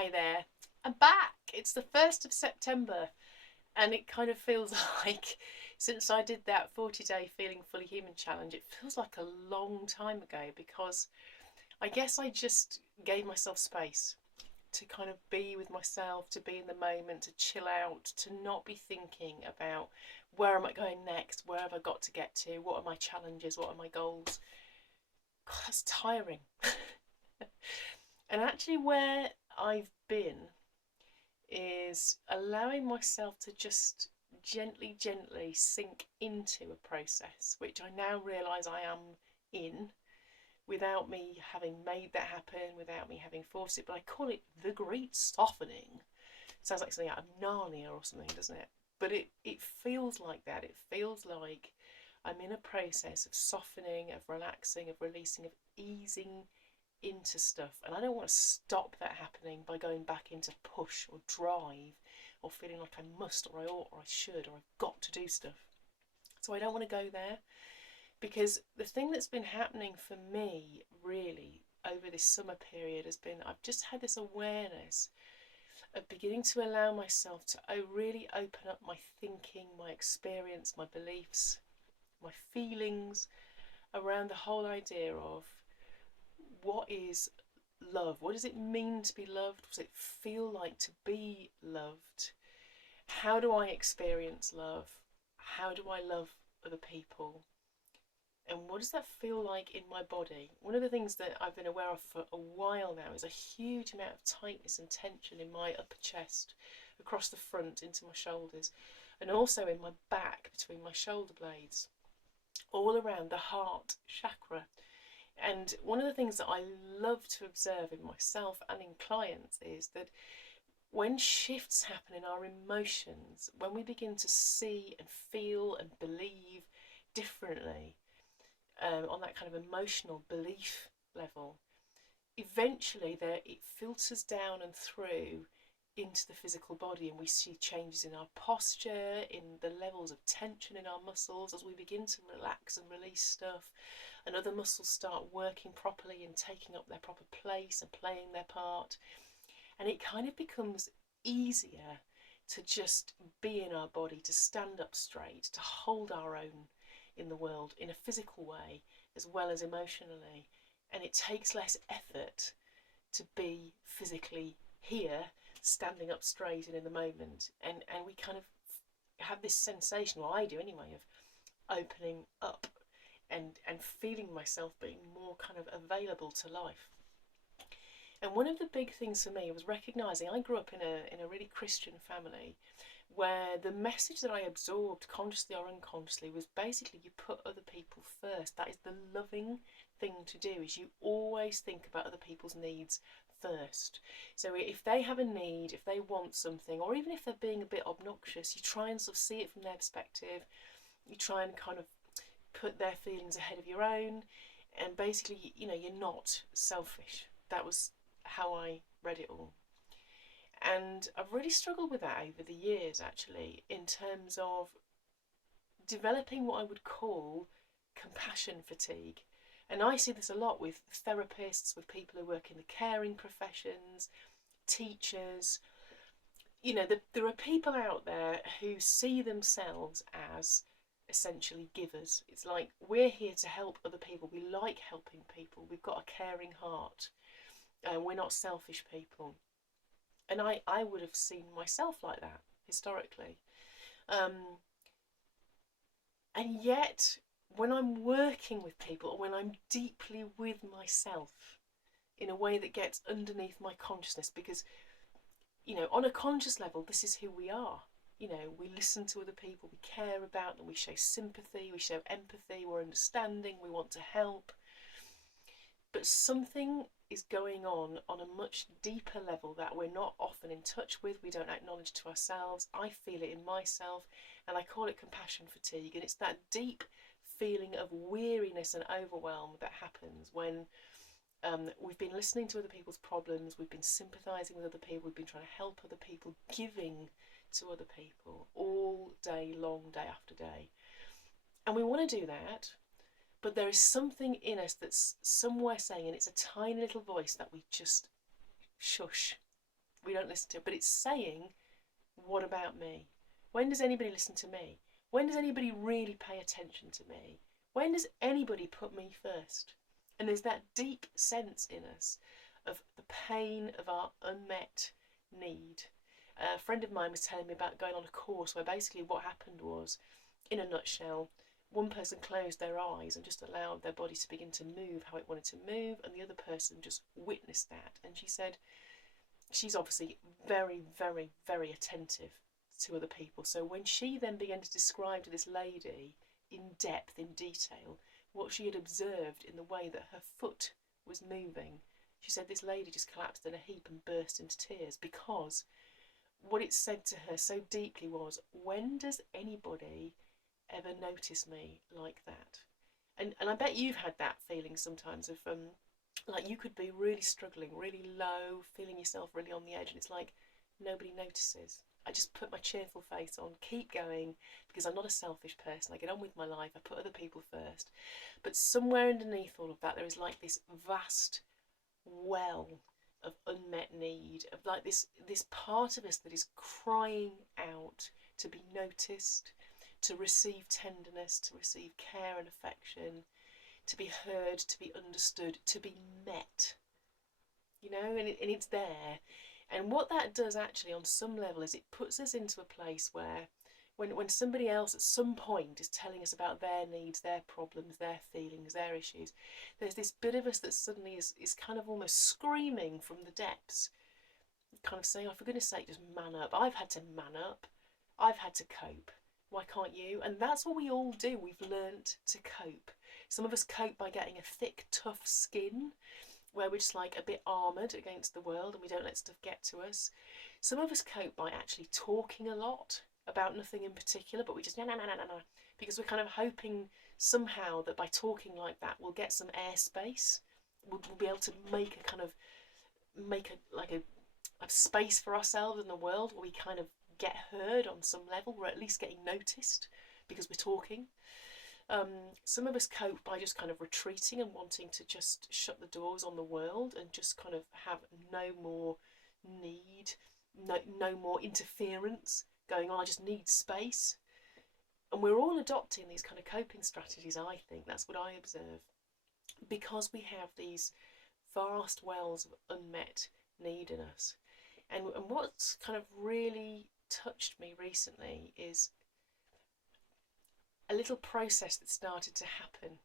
Hi there. I'm back. It's the 1st of September, and it kind of feels like since I did that 40-day Feeling Fully Human challenge, it feels like a long time ago because I guess I just gave myself space to kind of be with myself, to be in the moment, to chill out, to not be thinking about where am I going next, where have I got to get to, what are my challenges, what are my goals. God, that's tiring. And actually, where I've been is allowing myself to just gently sink into a process, which I now realise I am in without me having made that happen, without me having forced it. But I call it the great softening. Sounds like something out of Narnia or something, doesn't it? But it feels like that. It feels like I'm in a process of softening, of relaxing, of releasing, of easing into stuff, and I don't want to stop that happening by going back into push or drive or feeling like I must or I ought or I should or I've got to do stuff. So I don't want to go there, because the thing that's been happening for me really over this summer period has been I've just had this awareness of beginning to allow myself to really open up my thinking, my experience, my beliefs, my feelings around the whole idea of what is love? What does it mean to be loved? What does it feel like to be loved? How do I experience love? How do I love other people? And what does that feel like in my body? One of the things that I've been aware of for a while now is a huge amount of tightness and tension in my upper chest, across the front into my shoulders, and also in my back between my shoulder blades, all around the heart chakra. And one of the things that I love to observe in myself and in clients is that when shifts happen in our emotions, when we begin to see and feel and believe differently, on that kind of emotional belief level, eventually it filters down and through into the physical body, and we see changes in our posture, in the levels of tension in our muscles as we begin to relax and release stuff, and other muscles start working properly and taking up their proper place and playing their part. And it kind of becomes easier to just be in our body, to stand up straight, to hold our own in the world in a physical way as well as emotionally. And it takes less effort to be physically here, standing up straight and in the moment. And we kind of have this sensation, well, I do anyway, of opening up and feeling myself being more kind of available to life. And one of the big things for me was recognising I grew up in a really Christian family where the message that I absorbed consciously or unconsciously was basically you put other people first. That is the loving thing to do, is you always think about other people's needs first. So if they have a need, if they want something, or even if they're being a bit obnoxious, you try and sort of see it from their perspective. You try and kind of put their feelings ahead of your own, and basically, you're not selfish. That was how I read it all. And I've really struggled with that over the years, actually, in terms of developing what I would call compassion fatigue. And I see this a lot with therapists, with people who work in the caring professions, teachers. There are people out there who see themselves as essentially givers. It's like we're here to help other people. We like helping people. We've got a caring heart. We're not selfish people. And I would have seen myself like that historically. Um, and yet, when I'm working with people, or when I'm deeply with myself in a way that gets underneath my consciousness, because, on a conscious level, this is who we are. We listen to other people, we care about them, we show sympathy, we show empathy, we're understanding, we want to help. But something is going on a much deeper level that we're not often in touch with, we don't acknowledge to ourselves. I feel it in myself, and I call it compassion fatigue. And it's that deep feeling of weariness and overwhelm that happens when we've been listening to other people's problems, we've been sympathising with other people, we've been trying to help other people, giving to other people all day long, day after day. And we want to do that, but there is something in us that's somewhere saying, and it's a tiny little voice that we just shush. We don't listen to it. But it's saying, what about me? When does anybody listen to me? When does anybody really pay attention to me? When does anybody put me first? And there's that deep sense in us of the pain of our unmet need. A friend of mine was telling me about going on a course where basically what happened was, in a nutshell, one person closed their eyes and just allowed their body to begin to move how it wanted to move, and the other person just witnessed that. And she said she's obviously very, very, very attentive to other people. So when she then began to describe to this lady in depth, in detail, what she had observed in the way that her foot was moving, she said this lady just collapsed in a heap and burst into tears, because what it said to her so deeply was, when does anybody ever notice me like that? And I bet you've had that feeling sometimes of like you could be really struggling, really low, feeling yourself really on the edge, and it's like nobody notices. I just put my cheerful face on, keep going, because I'm not a selfish person. I get on with my life, I put other people first. But somewhere underneath all of that, there is like this vast well of unmet need, of like this part of us that is crying out to be noticed, to receive tenderness, to receive care and affection, to be heard, to be understood, to be met. You know, and it's there. And what that does actually on some level is it puts us into a place where when somebody else at some point is telling us about their needs, their problems, their feelings, their issues, there's this bit of us that suddenly is kind of almost screaming from the depths, kind of saying, oh, for goodness sake, just man up. I've had to man up. I've had to cope. Why can't you? And that's what we all do. We've learnt to cope. Some of us cope by getting a thick, tough skin, where we're just like a bit armoured against the world and we don't let stuff get to us. Some of us cope by actually talking a lot about nothing in particular, but we just no, because we're kind of hoping somehow that by talking like that we'll get some airspace. We'll be able to make a space for ourselves in the world where we kind of get heard on some level. We're at least getting noticed because we're talking. Some of us cope by just kind of retreating and wanting to just shut the doors on the world and just kind of have no more need, no more interference going on. I just need space. And we're all adopting these kind of coping strategies, I think. That's what I observe. Because we have these vast wells of unmet need in us. And what's kind of really touched me recently is a little process that started to happen,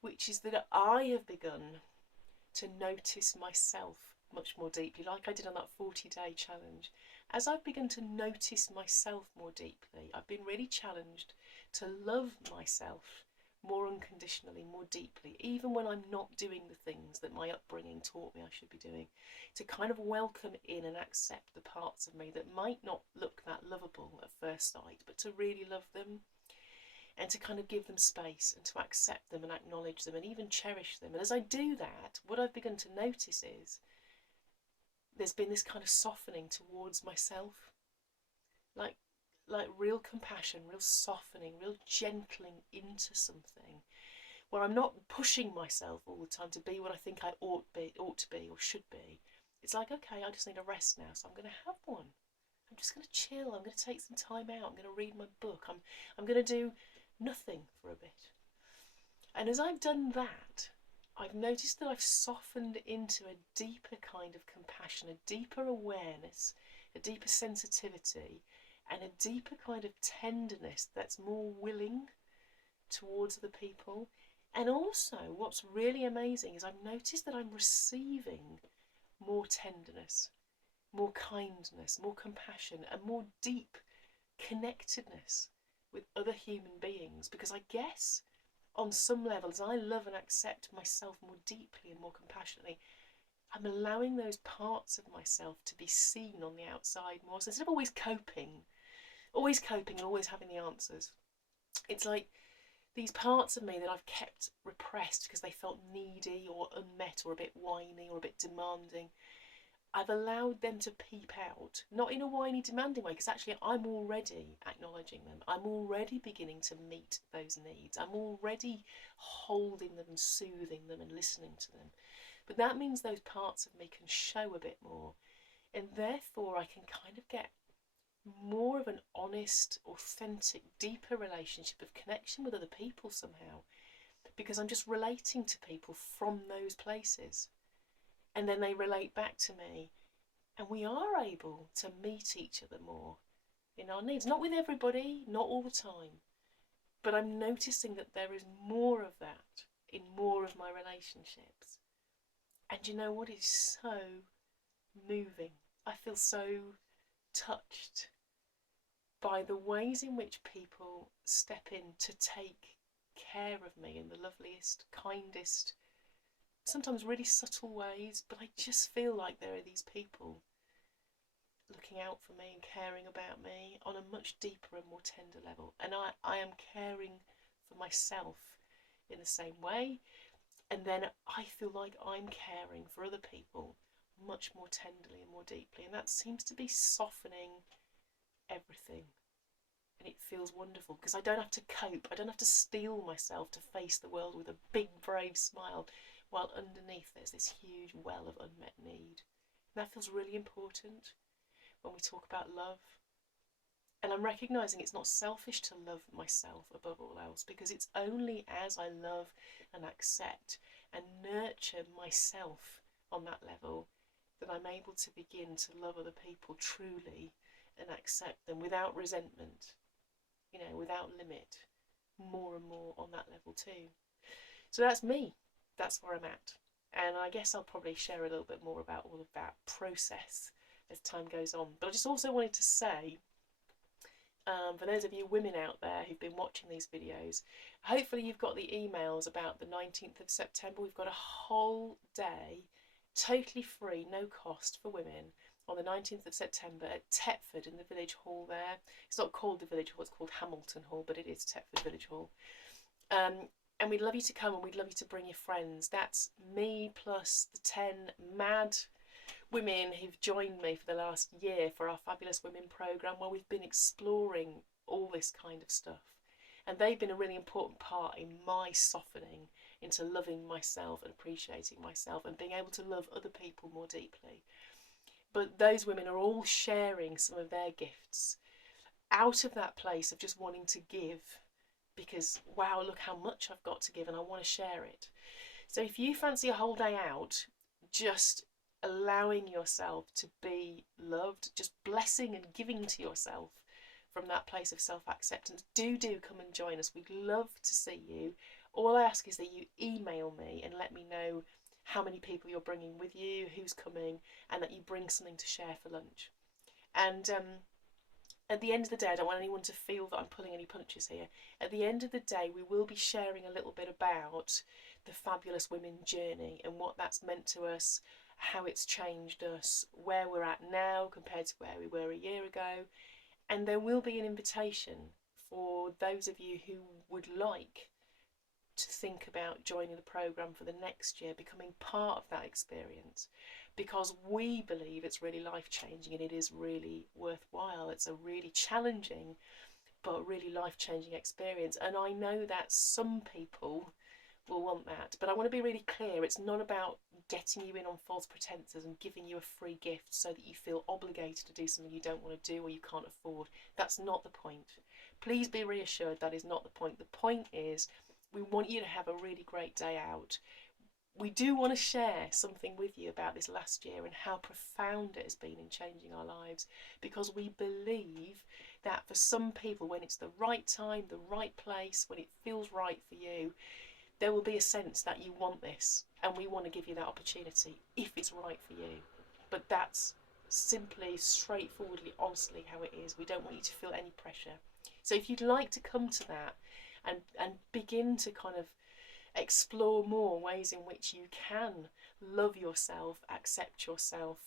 which is that I have begun to notice myself much more deeply, like I did on that 40-day challenge. As I've begun to notice myself more deeply, I've been really challenged to love myself more unconditionally, more deeply, even when I'm not doing the things that my upbringing taught me I should be doing, to kind of welcome in and accept the parts of me that might not look that lovable at first sight, but to really love them, and to kind of give them space and to accept them and acknowledge them and even cherish them. And as I do that, what I've begun to notice is there's been this kind of softening towards myself, like real compassion, real softening, real gentling into something, where I'm not pushing myself all the time to be what I think I ought to be or should be. It's like, okay, I just need a rest now, so I'm going to have one. I'm just going to chill. I'm going to take some time out. I'm going to read my book. I'm going to do nothing for a bit. And as I've done that, I've noticed that I've softened into a deeper kind of compassion, a deeper awareness, a deeper sensitivity, and a deeper kind of tenderness that's more willing towards other people. And also, what's really amazing is I've noticed that I'm receiving more tenderness, more kindness, more compassion, and more deep connectedness with other human beings, because I guess on some levels I love and accept myself more deeply and more compassionately. I'm allowing those parts of myself to be seen on the outside more. So instead of always coping and always having the answers, it's like these parts of me that I've kept repressed because they felt needy or unmet or a bit whiny or a bit demanding, I've allowed them to peep out, not in a whiny, demanding way, because actually I'm already acknowledging them. I'm already beginning to meet those needs. I'm already holding them and soothing them and listening to them. But that means those parts of me can show a bit more. And therefore I can kind of get more of an honest, authentic, deeper relationship of connection with other people somehow, because I'm just relating to people from those places, and then they relate back to me, and we are able to meet each other more in our needs. Not with everybody, not all the time, but I'm noticing that there is more of that in more of my relationships. And you know what is so moving? I feel so touched by the ways in which people step in to take care of me in the loveliest, kindest, sometimes really subtle ways, but I just feel like there are these people looking out for me and caring about me on a much deeper and more tender level. And I am caring for myself in the same way, and then I feel like I'm caring for other people much more tenderly and more deeply, and that seems to be softening everything. And it feels wonderful because I don't have to cope, I don't have to steel myself to face the world with a big brave smile while underneath there's this huge well of unmet need. And that feels really important when we talk about love. And I'm recognising it's not selfish to love myself above all else, because it's only as I love and accept and nurture myself on that level that I'm able to begin to love other people truly and accept them without resentment, you know, without limit, more and more on that level too. So that's me, that's where I'm at. And I guess I'll probably share a little bit more about all of that process as time goes on. But I just also wanted to say, for those of you women out there who've been watching these videos, hopefully you've got the emails about the 19th of September. We've got a whole day, totally free, no cost for women, on the 19th of September at Tetford in the Village Hall there. It's not called the Village Hall, it's called Hamilton Hall, but it is Tetford Village Hall. And we'd love you to come, and we'd love you to bring your friends. That's me plus the 10 mad women who've joined me for the last year for our Fabulous Women programme, where we've been exploring all this kind of stuff. And they've been a really important part in my softening into loving myself and appreciating myself and being able to love other people more deeply. But those women are all sharing some of their gifts out of that place of just wanting to give, because wow, look how much I've got to give and I want to share it. So if you fancy a whole day out, just allowing yourself to be loved, just blessing and giving to yourself from that place of self-acceptance, do come and join us. We'd love to see you. All I ask is that you email me and let me know how many people you're bringing with you, who's coming, and that you bring something to share for lunch. And at the end of the day, I don't want anyone to feel that I'm pulling any punches here. At the end of the day, we will be sharing a little bit about the Fabulous Women journey and what that's meant to us, how it's changed us, where we're at now compared to where we were a year ago. And there will be an invitation for those of you who would like to think about joining the programme for the next year, becoming part of that experience, because we believe it's really life-changing and it is really worthwhile. It's a really challenging but really life-changing experience, and I know that some people will want that. But I want to be really clear, it's not about getting you in on false pretenses and giving you a free gift so that you feel obligated to do something you don't want to do or you can't afford. That's not the point. Please be reassured that is not the point. The point is, we want you to have a really great day out. We do want to share something with you about this last year and how profound it has been in changing our lives, because we believe that for some people, when it's the right time, the right place, when it feels right for you, there will be a sense that you want this, and we want to give you that opportunity if it's right for you. But that's simply, straightforwardly, honestly how it is. We don't want you to feel any pressure. So if you'd like to come to that and begin to kind of explore more ways in which you can love yourself, accept yourself,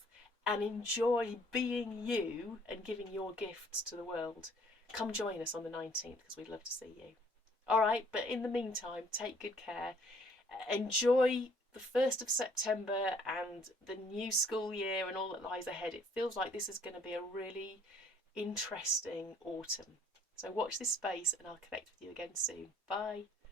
and enjoy being you and giving your gifts to the world, come join us on the 19th, because we'd love to see you. All right, but in the meantime, take good care. Enjoy the 1st of September and the new school year and all that lies ahead. It feels like this is going to be a really interesting autumn. So watch this space and I'll connect with you again soon. Bye.